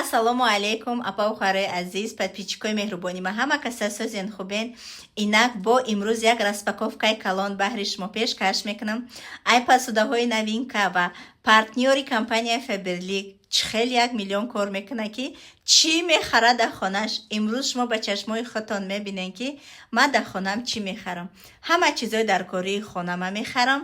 Ассалому алейкум, апа ухаре азиз, подписчикои меҳрубони ма ҳама каса созен хубен. Инак бо имрӯз як распаковкаи калон баҳри шумо пешкаш мекунам. Ай посудаҳои новинка ва партнёри компания Faberlic чихел 1 миллион кор мекунад ки чӣ мехарад дар хонаш. Имрӯз шумо ба чашмои худтон мебинед ки ман дар хонам чӣ мехарам. Ҳама чизои дар кории хона ма мехарам,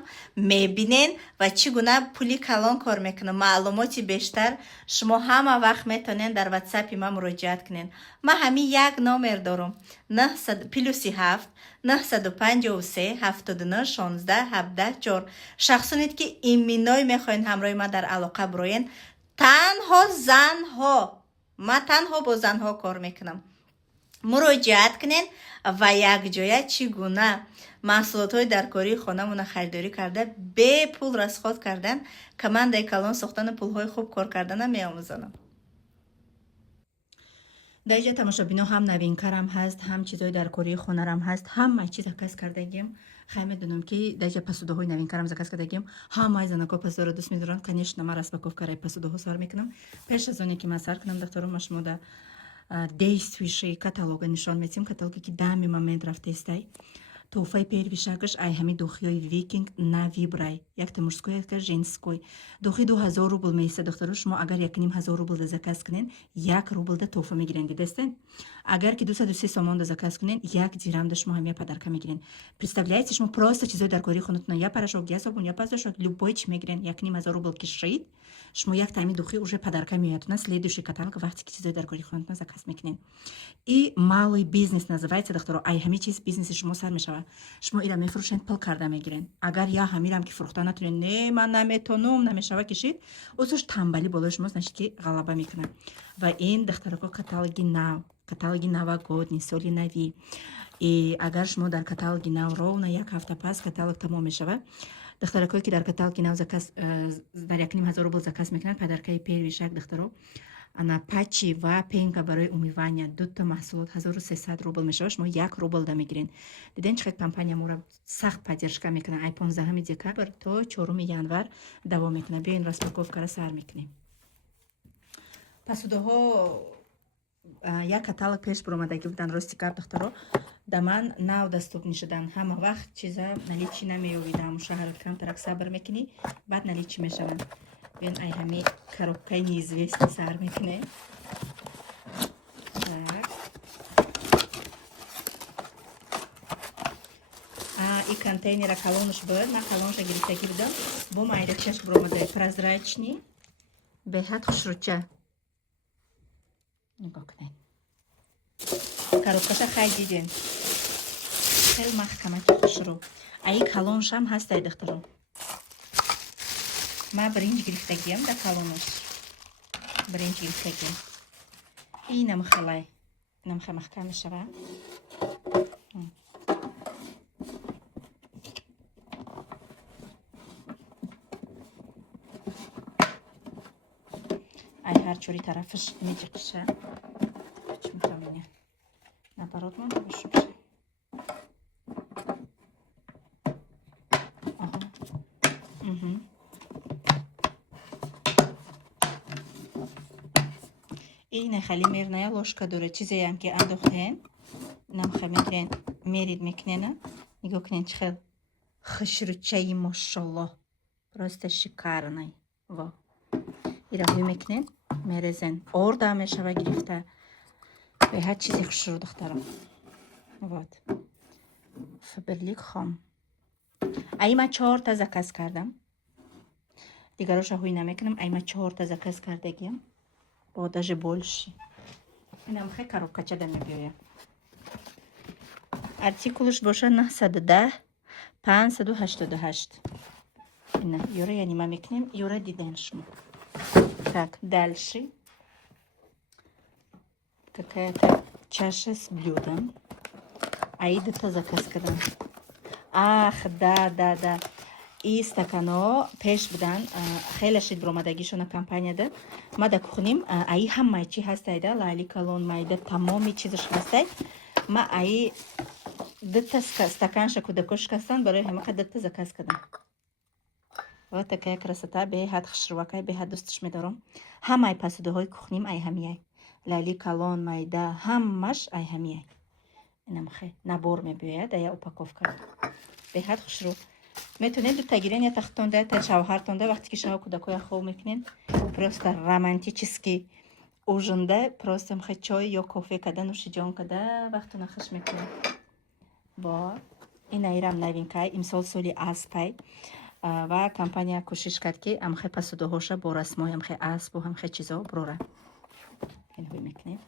мебинен ва чӣ гуна пули калон кор мекунам. Маълумоти бештар шумо ҳама вақт метонен дар WhatsApp ма муроҷиат кунен. Ма ҳамин як номер дорам 9+7 953 79 16 74. шахсонед ки иминой мехоҳен ҳамроҳи ма дар алоқа бироен. танҳо занҳо, ма танҳо бо занҳо кор мекунам. муроҷиат кунен ва якҷоя чӣ гуна маҳсулотҳои даркории хонамона харидорӣ карда бепул расход кардан командаи калон сохтани пулҳои хуб кор карданам меомӯзонам. дар инҷа тамошобино ҳам новинкарам ҳаст, ҳам чизои даркории хонарам ҳаст, ҳама чиз заказ кардагим. хай медонам ки дар инҷа посудаҳои новинкарам заказ кардагим. ҳамаи занако посударо дӯст медоранд. конечно ман распаковкараи посудаҳо сар мекунам. пеш аз оне ки ман сар кунам дохторо, ма шумо да действующий каталога нишон медиҳам. каталоге ки дами момент рафтестай тӯҳфаи первишакаш ай ҳами дохиёи викинг на вибрай, якта мужской, якта женской. дохи 2000 рубл меиста дохторо. шумо агар 1500 рубл да заказ кунен 1 рубл да тӯҳфа мегирен. дидастен? агар ки 230 сомон да заказ кунен 1 дирам да шумо ҳамия подарка мегирен. представляете, шумо просто чизои дар кории хонатон я порошок, я собун, я пасташок, любой чи мегирен 1500 рубл кишид. шумо як тами духи уже подарка меояд на следующий каталог вақте ки чизои дар кории хонатон заказ мекунен. И малый бизнес называется дохторо. ай ҳами чиз бизнеси шумо сар мешавад. шумо ира мефурӯшен, пул карда мегирен. агар я ҳамирам ки фурӯхта натунен, не ман наметонам, намешава кишид, осош тамбали болои шумо значит ки ғалаба мекунад. ва ин дохтарако каталоги нав, каталоги новогодний, соли нави. И агар шумо дар каталоги нав ровна як ҳафта пас каталог тамом мешавад. дохтаракое ки дар каталоги нав заказ дар 1500 рубл заказ мекунад, подаркаи первишак дохторо ана пачи ва пенка барои умивания дута маҳсулот 1300 рубл мешавад. шумо 1 рубл да мегирен. диден чӣ қадр компания моро сахт поддержка мекунад. ай 15 декабр то 4 январ давом мекунад. биёин распаковкара сар мекунем. посудаҳо як каталог пеш буромадаги будан. рости кар дохторо да ман нав даступни шудан. ҳама вақт чиза наличи намеёвидам. шаҳр камтарак сабр мекунӣ, баъд наличи мешаванд. биёин ай ҳами коробкаи неизвестни сар мекунем. и контейнера калонш буд, на калонша гирифтагӣ будам. бо майракшаш буромадаи прозрачни беҳад хушрӯча. нигоҳ кунед. коробкаша хай диден. хел маҳкамаки хушрӯ. ай калоншам ҳастай дохторо. ма бринҷ гирифтагиам да калонаш. бринҷ гирифтагиам. инам хелай. инам хелай маҳкам мешавад. ай ҳар чори тарафаш меҷиқиша. чӣ метавоне? наоборот монда бошад. ин хали мерная ложка дорад. чизеям ки андохтен инам хай мегирен, мерид мекунена. нигоҳ кунен чӣ хел хушрӯчаи мошаллоҳ. просто шикарный. во ира ҳуй мекунен, мерезен. орда мешава гирифта. беҳад чизи хушрӯ дохтаро. вот Faberlic хом. ай ма 4 та заказ кардам. дигароша ҳуй намекунам. ай ма 4 та заказ кардагиам. о даже больше. инам хай коробкача да мебиёя. артикулш боша 910 588. ина ёра яъни ма мекунем. ёра диден шумо. так дальше какая-то чаша с блюдом. ай дута заказ кардам. ах да и стакано пеш будан. хеле шид буромадагишона компанияда. ма да кухним ай ҳамаи чи ҳастай да лайли калон майда тамоми чизаш ҳастай. ма ай дута стаканша кӯдакош кастан барои ҳамақа дута заказ кардам. ва такая красота, беҳад хушрӯвакай, беҳад дӯсташ медорам. Ҳамаи посудаҳои кухним ай ҳамияй. Лали, калон, майда, ҳамаш ай ҳамияй. Инам хе набор мебиёяд ая упаковка. Беҳад хушрӯ. Метавонед ду тагирен я тахтонда, та шавҳартонда, вақте ки шавҳар кӯдакоя хоб мекунен, просто романтически ужинда, просто мхе чой ё кофе када, нӯшиҷон када, вақтона хуш мекунед. Бо ин айрам новинкай, имсол соли аспай. Ва компания кӯшиш кард ки амхе посудаҳоша бо расмои амхе аспу амхе чизо брора. Инҳои мекунед.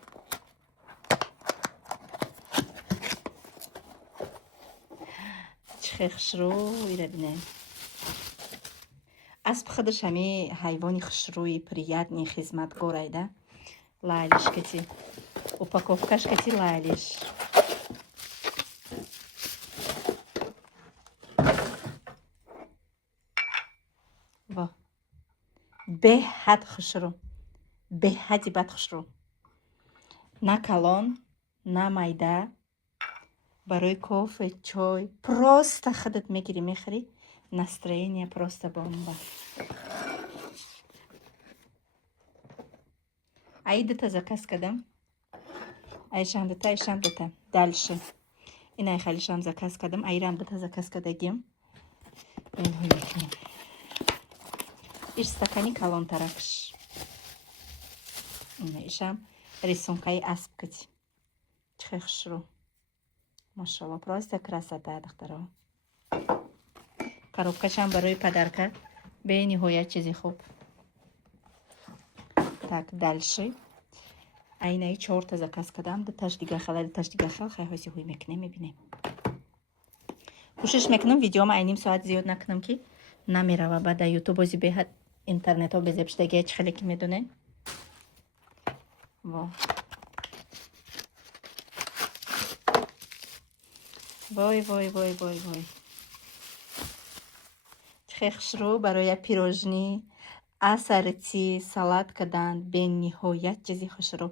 чихе хушрӯ ира бинед. Асп худаш ҳами ҳайвони хушрӯи приятни хизматгор айда. Лайлиш кати упаковкаш кати лайлиш. ва беҳад хушрӯ, беҳади бад хушрӯ. На калон, на майда, барои кофе, чой, просто худат мегири мехӯри, настроение просто бомба. Ай дута заказ кардам. Айшам дута. Дальше. Инай халишам заказ кардам. Айрам дута заказ кардагим. Иш стакани калон таракш. Ишам рисункаи асп кати. Чихе хушрӯ. Машалло, просто красота, духтаро. Коробкашам барои падарка бениҳоят чизи хуб. Так, дальше. Айнаи 4 та заказ кардам. Дуташ дига хел, хайҳоси ҳуй мекунем, мебинем. кӯшиш мекунам видеома айним соат зиёд накунам ки намерава бада ютуб бози беҳад интернетҳо безебштагия чи хеле ки медонен. Во. Вой. Чихе хушрӯ барои пирожни, асарти, салат кардан бениҳоят чизи хушрӯ.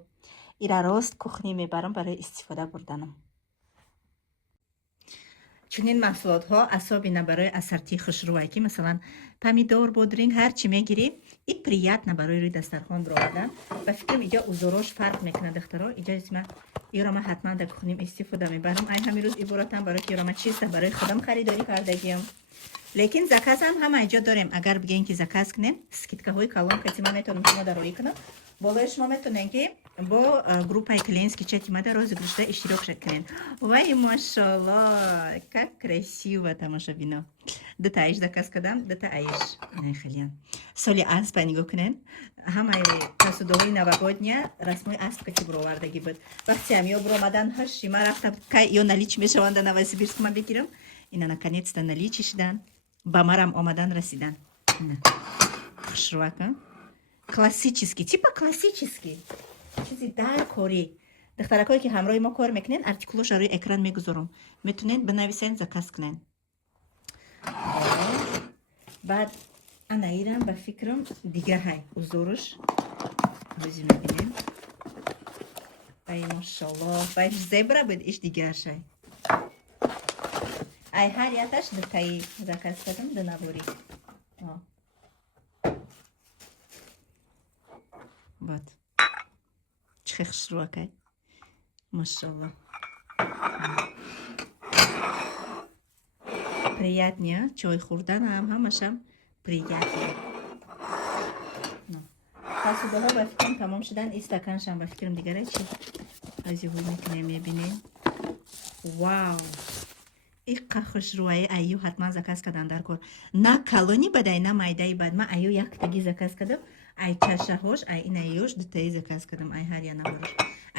Ира рост кухнӣ мебарам барои истифода бурданам. Чунин маҳсулотҳо асобина барои асарти хушрӯвай ки масалан помидор, бодринг ҳар чи мегирӣ, и приятна барои рӯи дастархон бировардан. Ба фикрам иҷо узорош фарқ мекунад духтаро. Иҷо исма иёрама ҳатман дар кухним истифода мебарам. Ай ҳамин рӯз иборатам барои ки иёрама чиста барои худам харидорӣ кардагиям. Лекин заказам ҳама иҷо дорем. Агар бигӯем ки заказ кунем, скидкаҳои калон кати ма метавонам шумо дарорӣ кунам. Болои шумо метавонем ки бо группаи клиентский чати мада розыгрышда иштирок кунем. Вай машалло, как красиво тамошабино. Дута аиш заказ кардам, дута аиш. Нехелиан. Соли аспа нигоҳ кунен. Ҳамаи посудаҳои новогодния расмои асп кати бировардагӣ буд. Вақти ҳам ё биромадан ҳаши ма рафтам кай ё налич мешаванд дар Новосибирск ма бигирам. Ина наконец-то наличи шидан. Ба марам омадан расидан. Хушрӯака. Классический, типа классический. Чизи дар кори. Духтаракое ки ҳамроҳи мо кор мекунен, артикулоша рӯи экран мегузорам. Метавонед бинависен, заказ кунен. Баъд ана ирам ба фикрам дигар ҳай узориш. Ҳозир мебинем. Ай машалло, байш зебра буд иш дигаршай. Ай ҳар яташ дутаи заказ кардам ду набори. Вот. Чихе хушрӯакай. Машалло. Приятния чой хӯрдан ҳамашам приятно. посудаҳо ба фикрам тамом шудан. Ин стаканшам ба фикрам дигаре чи азиҳуй мекунем мебинем. Вау, иққа хушрӯаи айю ҳатман заказ кардан дар кор. На калони бадай, на майдаи бад. Ма айю яктаги заказ кардам. Ай чашаҳош, ай ин айёш дутаи заказ кардам. Ай ҳар яна барош.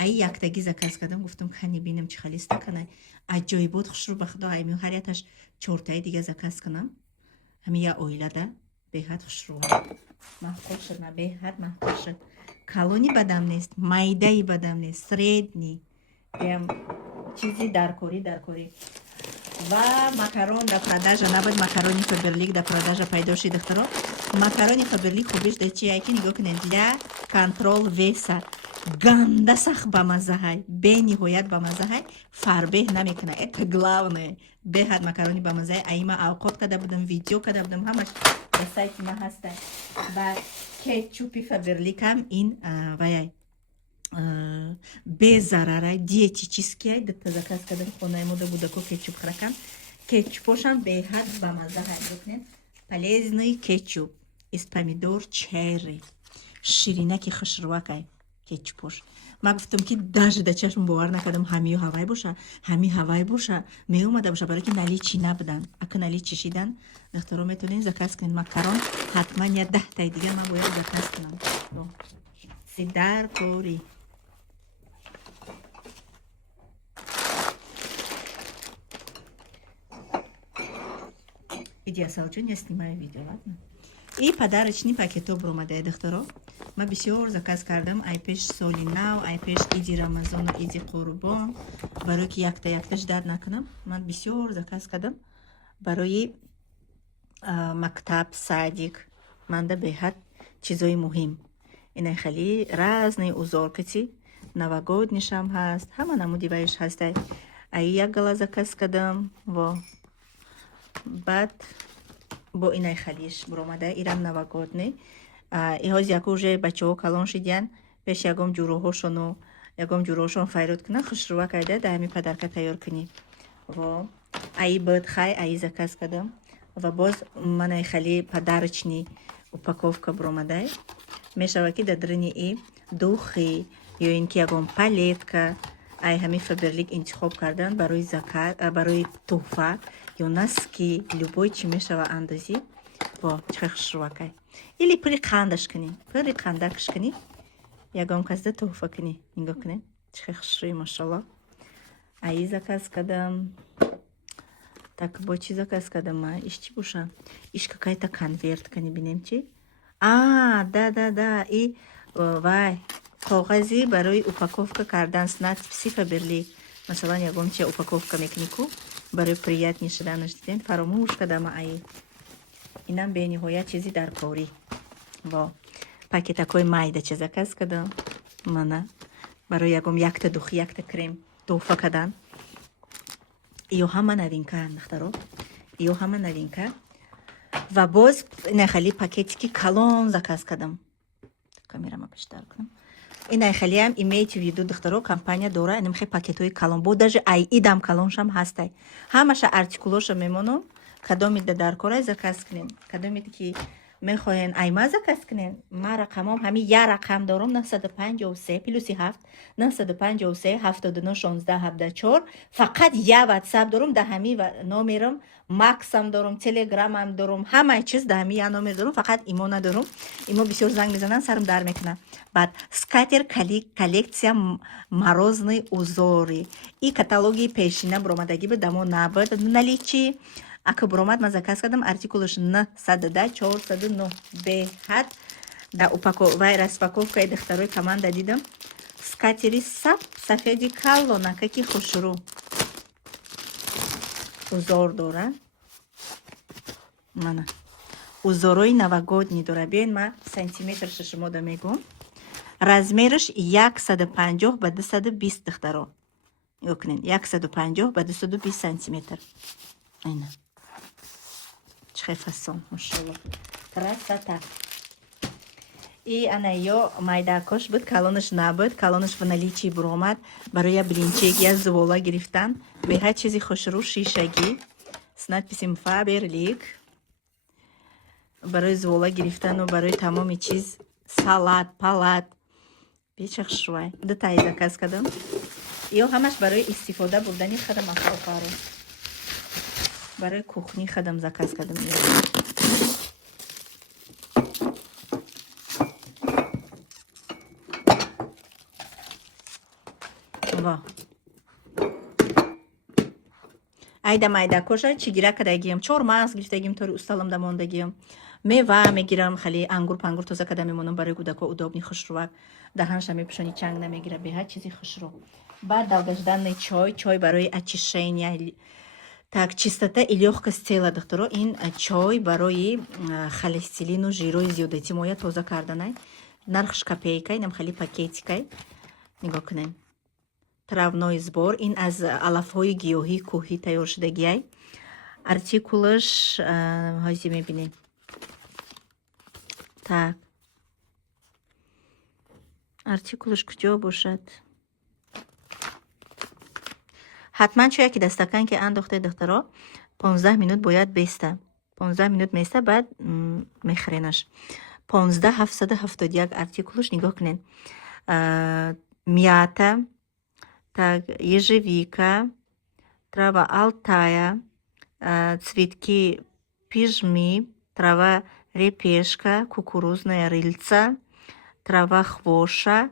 Ай яктаги заказ кардам. Гуфтам кани бинем чи хали стаканай. Аҷоибот хушрӯ ба худо. Ай ҳар яташ 4 таи дига заказ канам. Ҳамин я оилада беҳад хушрӯ. Маҳкул шуд, ма беҳад маҳкул шуд. Калони бадам нест, майдаи бадам нест, средний. Прям чизи даркори. Ва макарон да продажа набуд. Макарони Фаберлик да продажа пайдо шуд духтаро. Макарони Фаберлик хубиш да чи айки нигоҳ кунед. Для контрол веса. ганда сах ба мазаҳай бениҳоят ба мазаҳай фарбеҳ намекунад. Это главное. Беҳад макарони ба мазаҳай аима авқот када будам, видео када будам, ҳамаш ба сайти ма ҳастад. Ба кетчупи фаберликам ин ваяй безарарай диетический дата заказ кадам хонаи мода будако кетчуп хракам. Кетчупошам беҳад ба мазаҳай букнем. Полезный кетчуп из помидор черри. Ширинаки хушрувакай кетчупош. Ма гуфтам ки даже да чашм бовар накардам ҳамиё ҳавай боша, ҳами ҳавай боша, меомада боша, барои ки наличи набудан. Ака наличи шидан, дохторо метонин заказ кунин макарон, ҳатман я 10 таи дигар ман бояд заказ кунам. Сидар кори. Иди асалҷон, я снимаю видео, ладно? И подарочный пакетов бромадаи дохторо. Ма бисёр заказ кардам ай пеш соли нав, ай пеш иди рамазону иди қурбон, барои ки якташ дард накунам. Ман бисёр заказ кардам барои мактаб, садик, манда беҳад чизои муҳим. Инай хали разные узоркати, новогоднишам ҳаст, ҳама намуди вайш ҳастай. Ай як гала заказ кардам, во баъд бо инай халиш бромада ирам новогодный. Иҳоз яку уже бачаҳо калон шидян, пеш ягом ҷуроҳошон файрод кунад, хушрува карда да ҳами падарка тайёр кунӣ. Во аи бадхай аи заказ кардам. Ва боз манай хали подарочный упаковка бромадай. Мешава ки дадрини и духи ё ин ки ягон палетка ай ҳами фаберлик интихоб кардан барои заказ, барои туҳфа ё носки, любой чи мешава андозӣ. Во чихе хушрувакай. Или пури қандаш кунӣ, пури қандакш кунӣ, ягон касда туҳфа кунӣ. Нигоҳ кунед, чихе хушрӯи машаллоҳ. Аи заказ кардам. Так бо чи заказ кардам ма? Иш чи боша? Иш какая-то конвертка, не бинем чи? Да, и вай коғази барои упаковка кардан с надписи фаберлик. Масалан ягон чи упаковка мекунӣ ку барои приятни шуданаш дидем, фаромӯш кардам аи. Инам бениҳоят чизи дар корӣ. Во пакетакҳои майда чи заказ кардам мана барои ягом якта духи, якта крем туҳфа кардан. Иё ҳама новинка дохторо, иё ҳама новинка. Ва боз инахали пакетики калон заказ кардам. Камерама бештар кунам. Инахалиам имеете в виду дохторо, компания дора инамхе пакетҳои калон, бо даже ай идам калоншам ҳастай. Ҳамаша артикулоша мемонам. Кадомида дар корай заказ кунем, кадомид ки мехоҳен айма заказ кунем. Ма рақамом ҳами я рақам дорам 953 плюси 7 953 79 16 74. Фақат я ватсап дорам, да ҳами номерам, максам дорам, телеграмам дорам, ҳамаи чиз да ҳами я номер дорам, фақат имо надорам. Имо бисёр занг мезананд, сарам дар мекунад. Баъд скатер коллекция морозный узори. И каталоги пешина бромадаги ба дамо набад наличи. Ака буромад ма заказ кардам, артикулаш Н110 409 беҳад да вай распаковкаи дохтарои команда дидам. Скатери сафеди калона каки хушрӯ узор дора. Мана узорои новогодни дора. Биён ма сантиметрша шумо да мегӯм. Размераш 150 ба 220 дохтаро. Нигоҳ кунед, 150 ба 220 сантиметр. Айна чихе фасон, машаллоҳ. Красота. И ана ё майдакош буд, калонаш набуд, калонаш в наличии буромад. Барои я блинчек, я зувола гирифтан. Беҳад чизи хушрӯ шишагӣ с надписим Фаберлик. Барои зувола гирифтану барои тамоми чиз, салат, палат. Бечах швай. Дутаи заказ кардам. Ё ҳамаш барои истифода бурдани хадам ахалфаро. Барои кухни хадам заказ кардам. Ва айда майда коша чигира кадагиям, 4 мағз гирифтагиям, тори усталам дамондагиям. Мева мегирам, хали ангур пангур тоза када мемонам барои кӯдако удобни хушрувак. Даҳанша мепӯшани чанг намегира, беҳад чизи хушрӯ. Баъд долгожданный чой барои очищения. Так, чистота и лёгкость тела, дохторо. Ин чой барои холестерину, жирои зиёдати моя тоза карданай. нархш копейка, инам хали пакетикай. нигоҳ кунем. травной сбор. ин аз алафҳои гиёҳӣ кӯҳӣ тайёр шудагиай. артикулаш ҳози мебинем. так артикулаш куҷо бошад? ҳатман чо яки дастакан ки андохте духтаро 15 минут бояд беста. 15 минут места, баъд мехренаш. 15771 артикулаш нигоҳ кунен. мята, так ежевика, трава алтая, цветки пижми, трава репешка, кукурузная рыльца, трава хвоша,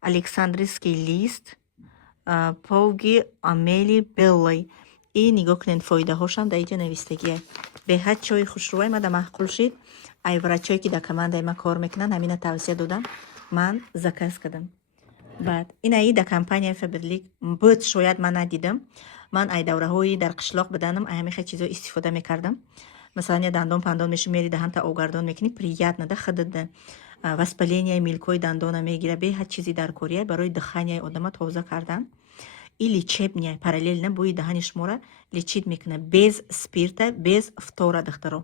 александрийский лист, повги амели беллой. И нигоҳ кунен фоидаҳошам дар инҷа навистагиай. беҳад чойи хушрӯай мада маҳқул шид. ай врачое ки дар командаи ма кор мекунанд ҳамина тавсия додам. ман заказ кардам. баъд инаи дар компанияи Фаберлик буд шояд ман надидам. ман ай давраҳои дар қишлоқ буданам ай ҳамин хел чизо истифода мекардам. масалан я дандон пандон меши мери даҳанта огардон мекунӣ приятна да хадада воспаление милкои дандона мегира. беҳад чизи даркория барои дыханияи одама тоза кардан. и лечебния параллелна бӯи даҳани шуморо лечит мекуна без спирта, без фтора духтаро.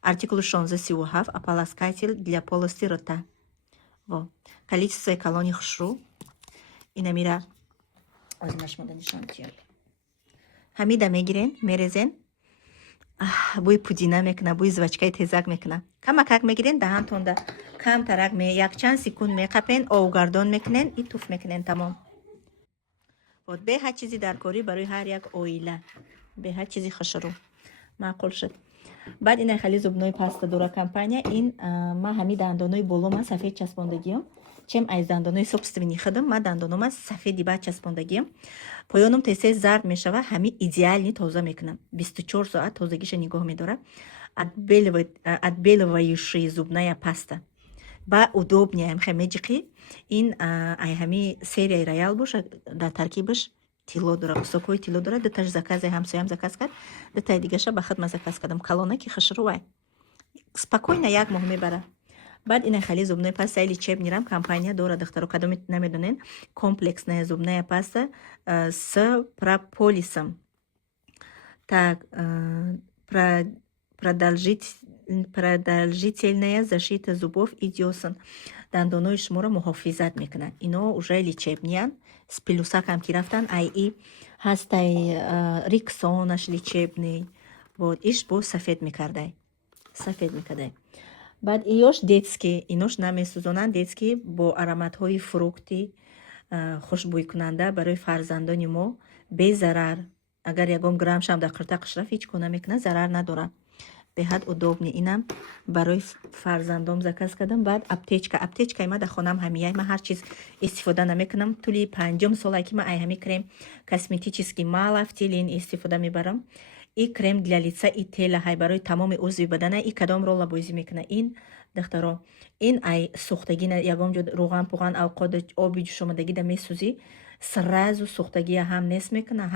артикул 1637 ополоскатель для полости рта. во количество калони хушрӯ инамира озимашмода нишон тиёр. ҳамида мегирен, мерезен, бӯи пудина мекуна, бӯи звачкаи тезак мекуна. камакак мегирен, даҳантонда камтарак якчанд секунд меқапен, овгардон мекунен, и туф мекунен тамом. вот беҳад чизи даркорӣ барои ҳар як оила. беҳад чизи хушрӯ. маъқул шуд. баъд ина хали зубной паста дора компания. ин ма ҳами дандонои болома сафед часпондагиём. чем айз дандонои собственни худам ма дандонома сафеди баъд часпондагиём. поёнум тез зард мешава, ҳами идеални тоза мекунам. 24 соат тозагиша нигоҳ медора. отбеливающая зубная паста. ба удобния хе медиқи. ин ай ҳами серияи роял боша, дар таркибаш тилло дора, усокҳои тилло дора. дуташ заказе ҳамсоям заказ кард, дутаи дигаша ба худма заказ кардам. калона ки хушрӯай спокойно як моҳ мебара. баъд ина хали зубной паста лечебнирам компания дора духтаро, кадоми намедонен. комплексная зубная паста с прополисом. так продолжительная защита зубов и дёсен. дандонои шуморо муҳофизат мекунад. ино уже лечебниян. с плюсакам ки рафтан ай и ҳастай риксонаш лечебный. вот иш бо сафед мекардай. баъд иёш детский, инош намесӯзонанд. детский бо ароматҳои фрукти хушбӯйкунанда барои фарзандони мо безарар. агар ягон грамшам дар қиртақаш рафт ҳеҷ гуна мекунад, зарар надорад. беҳад удобни. инам барои фарзандом заказ кардам. баъд аптечкаи ма дар хонам ҳамияй. ма ҳар чиз истифода намекунам. тӯли 5 солае ки ма ай ҳами крем косметический мало в теле истифода мебарам. и крем для лица и тела ҳай барои тамоми узви бадана. и кадом рола бозӣ мекуна ин духтаро. ин ай сӯхтагӣ ягон ҷо руған пуған авқода оби ҷӯшомадагида месӯзӣ, сразу сӯхтагия ҳам нест мекуна,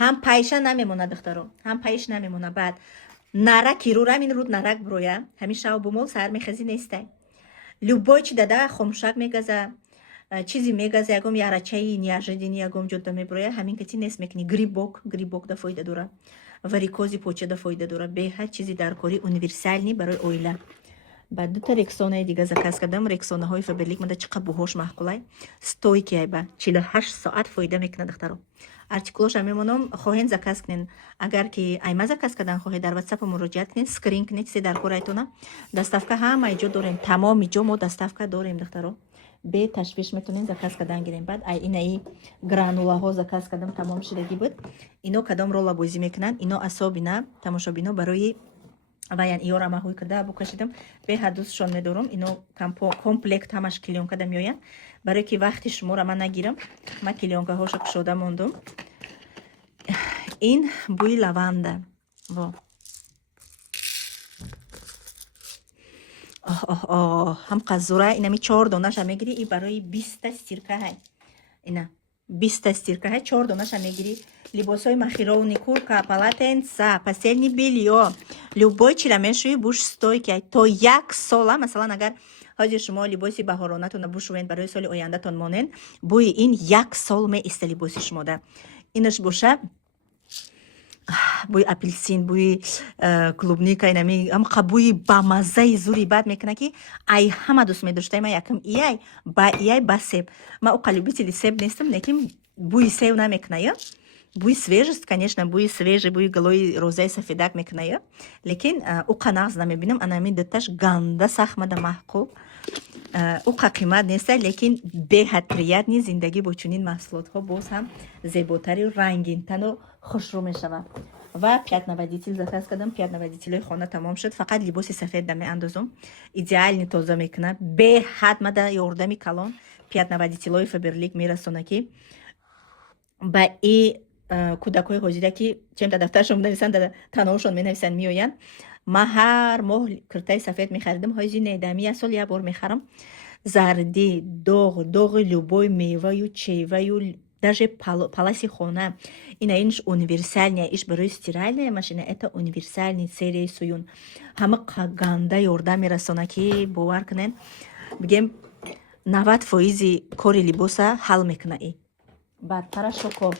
ҳам пайша намемона духтаро, ҳам пайш намемона. баъд нарак ки рамин руд нарак броя ҳамин шав бумол сар мехази нестай. любой чи дада хомӯшак мегаза, чизи мегаза, ягом ярачаи неожиданӣ ягом ҷода меброя, ҳамин кати нест мекунӣ. грибок да фоида дора, варикози поча да фоида дора. беҳад чизи даркори универсални барои оила. баъд дута рексонаи дига заказ кардам. рексонаҳои Фаберлик мада чиқа бӯҳош маҳқулай. стойки айба 48 соат фоида мекуна духтаро. артикулоша мемонам. хоҳен заказ кунен. агар ки айма заказ кардан хоҳед, дар ватсап муроҷиат кунед, скрин кунед чизи даркорайтона. доставка ҳамаи ҷо дорем, тамоми ҷо мо доставка дорем духтаро. бе ташвиш метонен заказ кардан гирем. баъд ай инаи гранулаҳо заказ кардам, тамом шудагӣ буд. ино кадом рола бозӣ мекунанд? ино асобина тамошобино барои ваян иёра маҳуй карда букашидам. беҳад дӯстшон медорам. ино комплект ҳамаш клёнкада меоянд. барое ки вақти шуморо ман нагирам, ман клёнкаҳоша кушода мондум. ин бӯи лаванда. во ҳам қазура инами 4 донаша мегири. и барои 20 стирка ҳай. ина 20 стирка ҳай 4 донаша мегирӣ. Либосҳои махировни курка, полотенца, постельни белье, любой чира мешӯӣ буш стойки то 1 сола. Масалан агар ҳозир шумо либоси баҳоронатона бушӯед барои соли ояндатон монен, бӯи ин 1 сол меиста либоси шумода. Инаш боша бӯи апелсин, бӯи клубника, инами амқа бӯи бамаззаи зури бад мекуна ки ай ҳама дӯст медоштаи ман якам ияй ба себ. Ман уқа любители себ нестам, лекин бӯи сев намекуна я. Бӯи свежест, конечно, бӯи свежи, бӯи галои розаи сафедак мекуна я. Лекин уқа нағз намебинам, анами дуташ ганда сахмада маҳқуб. уқа қимат неста, лекин беҳад приятни зиндагӣ бо чунин маҳсулотҳо боз ҳам зеботару рангинтану хушрӯ мешавад. Ва пятнаводитель заказ кардам. Пятнаводителҳои хона тамом шуд. Фақат либоси сафеда меандозам. Идеални тоза мекунад. Беҳад мада ёрдами калон пятнаводителҳои Фаберлик мерасонад ки ба и кӯдакҳои ҳозира ки чем дар дафтарашон менависанд, дар таноушон менависанд, меоянд. Ман ҳар моҳ куртаи сафед мехаридам. Ҳози недами як сол як бор мехарам. Зарди, доғи любой меваю, чеваю, даже паласи хона. Ина инш универсальная, иш барои стиральная машина, это универсальный серияи суюн. Ҳама ганда ёрда мерасона ки бовар кунен. Бигем 90% кори либоса ҳал мекуна и. Баъд парашокҳои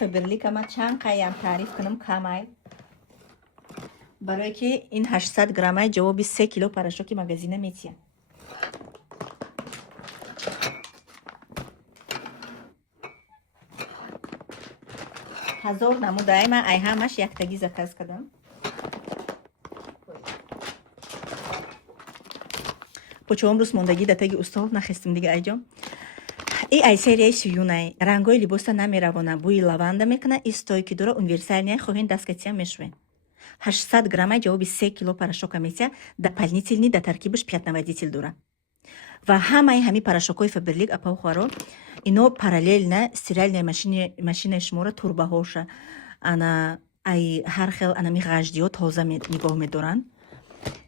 Фаберлик ама чанд қаям таъриф кунам камай. Барое ки ин 800 граммай ҷавоби 3 кило парашоки магазина метиҳад. ҳазор намудаи ман ай ҳамаш яктагӣ заказ кардам. по 4 рӯз мондагӣ да таги устол нахестим дига айҷон. И ай серияи суюнай рангҳои либоса намеравона, бӯи лаванда мекуна, и стойки дора, универсальная, хоҳен дасткатиам мешӯен. 800 граммай ҷавоби 3 кило порошока метия, дополнительный да таркибаш пятнаводитель дора. Ва ҳамаи ҳами порошокҳои Фаберлик апахуаро ино параллельна стиральная машинаи шуморо турбаҳоша ана ай ҳар хел анами ғаждиё тоза нигоҳ медоранд.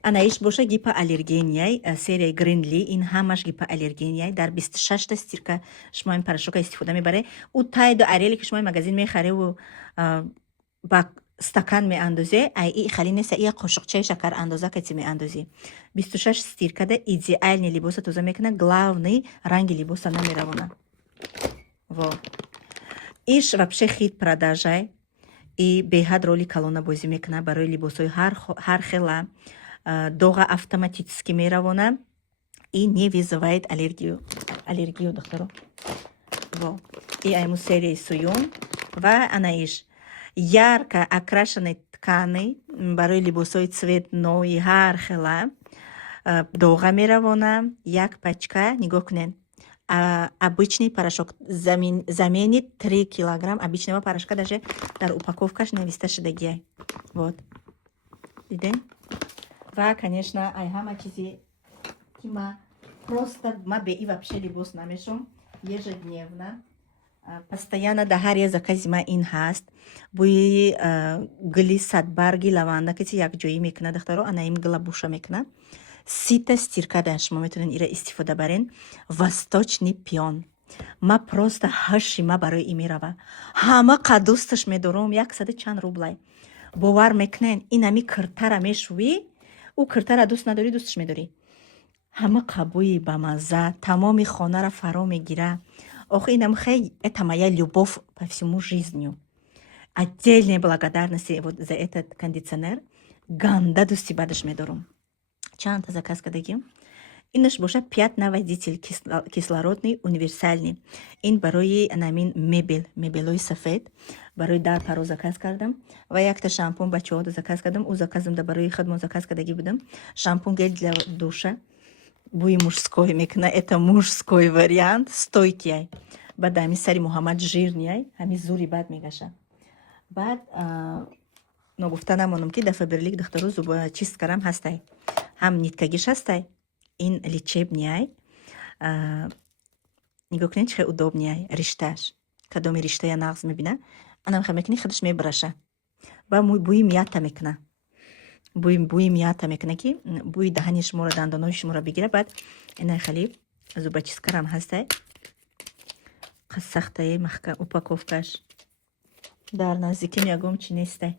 Ана иш боша гипоаллергенияй серияи Гринли, ин ҳамаш гипоаллергенияй. Дар 26 та стирка шумо ин порошока истифода мебаре. У тайду арели ки шумо ин магазин мехареву ба стакан меандозе, ай и хали неста, ия қошуқчаи шакар андоза кати меандози. 26 стиркада идеальни либоса тоза мекуна, главный ранги либоса намеравона. Во иш вообще хит продажай и беҳад роли калона бозӣ мекуна барои либосҳои ҳар хела. Доға автоматически меравона и не вызывает аллергию духтаро. Во и айму серияи суюн ва анаиш ярко окрашенной ткани барои либосҳои цветнои ҳар хела доға меравона. Як пачка нигоҳ кунед. Обычный порошок заменит 3 килограмм обычного порошка, даже дар упаковкаш нависта шудагиай. Вот дидем. Ва конечно ай ҳама чизе ки ма просто ма беи вообще либос намешум ежедневно. Постоянно да ҳар я закази ма ин ҳаст. Бӯи гули садбарги лаванда кати якҷоӣ мекуна духтаро, ана ин гула буша мекуна. 30 та стиркада шумо метавонед ира истифода барен. Восточный пион. Ма просто ҳаши ма барои ин мерава. Ҳама қа дӯсташ медорам 100 чанд рублай. Бовар мекунен инами киртара мешӯӣ. У киртара дӯст надорӣ, дӯсташ медорӣ. Ҳама қабӯи бамазза тамоми хонара фаро мегира. Охи инам хей это моя любовь по всему жизнью. Отдельная благодарность вот за этот кондиционер. Ганда дӯсти бадаш медорам. Чанд та заказ кардагим? Инаш боша пятнаводитель кислородный универсальный. Ин барои намин мебелои сафед барои дар паро заказ кардам. Ва якта шампун ба чода заказ кардам. У заказам да барои хидмат заказ кардагӣ будам. Шампун гель для душа. Бӯи мужской мекуна. Это мужской вариант. Стойкияй. Баъд ҳами сари Муҳаммад жирнияй. Ҳами зури бад мегаша. Баъд ногуфта намонам ки да Фаберлик духтаро зуба чист карам ҳастай. Ҳам ниткагиш ҳастай. Ин лечебнияй. Нигоҳ кунед чӣ удобнияй риштааш. Кадоми риштая нағз мебина. Анам ха мекуни худаш мебраша. Ва бӯи мята мекуна. бӯи мията мекуна ки бӯи даҳани шуморо, дандонои шуморо бигира. Баъд ина хеле зубачискарам ҳастай, қас сахтае упаковкаш, дар наздиким ягом чи нестай.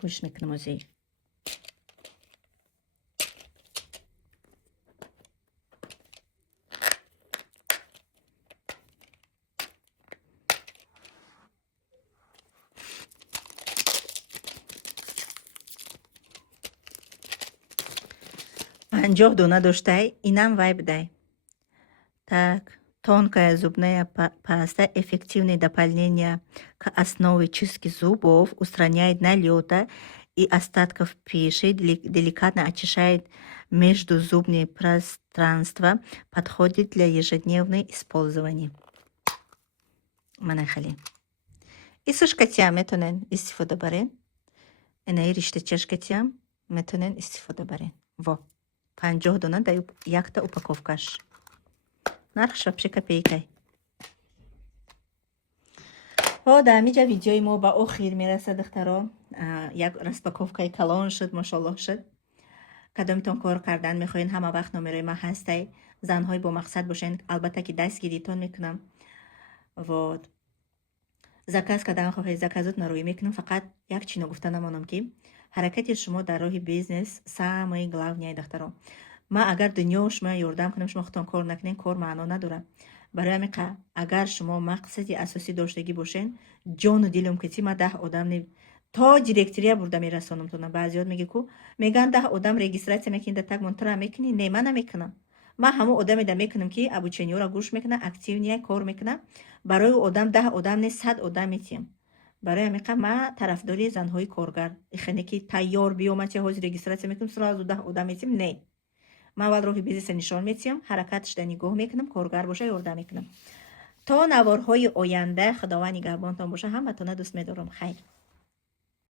ҳуш мекунам озӣ. панҷоҳ дона доштай, инам вай бдай. Так, тонкая зубная паста эффективное дополнение к основе чистки зубов, устраняет налета и остатков пищи, деликатно очищает междузубные пространства, подходит для ежедневного использования. Манахали. И сушкатиам метонен истифода барен. Инаи риштачашкатиам метонен истифода барен. Во. 50 дона дар якта упаковкаш. Нархш вообще копейкай. дар миҷа видеои мо ба охир мерасад духтаро. Як распаковкаи калон шуд, машаллоҳ шуд. Кадомитон кор кардан мехоҳед, ҳама вақт номерои ман ҳастай. Занҳои бо мақсад бошед, албатта ки дастгиритон мекунам. Вот. Заказ кардан хоҳед, заказот нароӣ мекунам. Фақат як чино гуфта намонам ки ҳаракати шумо дар роҳи бизнес самое главное духтаро. Ма агар дунё шумо ёрдам кунам, шумо худтон кор накунед, кор маъно надорад. Барои ҳамин агар шумо мақсади асосӣ доштагӣ бошед, ҷону дилум ки ма 10 одам то директория бурда мерасонамтона. Баъзиёт меги ку меган 10 одам регистратсия мекунед, так монтара мекунӣ. Не, ман намекунам. Ман ҳамон одаме да мекунам ки обучениёро гӯш мекунам, активния кор мекунам. Барои одам 10 одам не 100 одам метиҳам. барои ҳамин ма тарафдори занҳои коргар. Ихене ки тайёр биёмад ё ҳозир регистратсия мекунам, сразу 10 одам метиҳам. Не. Ман аввал роҳи бизнеса нишон метиҳам, ҳаракаташ да нигоҳ мекунам, коргар боша ёрдам мекунам. То наворҳои оянда, худованд нигаҳбонтон боша. Ҳаматона дӯст медорам. Хайр.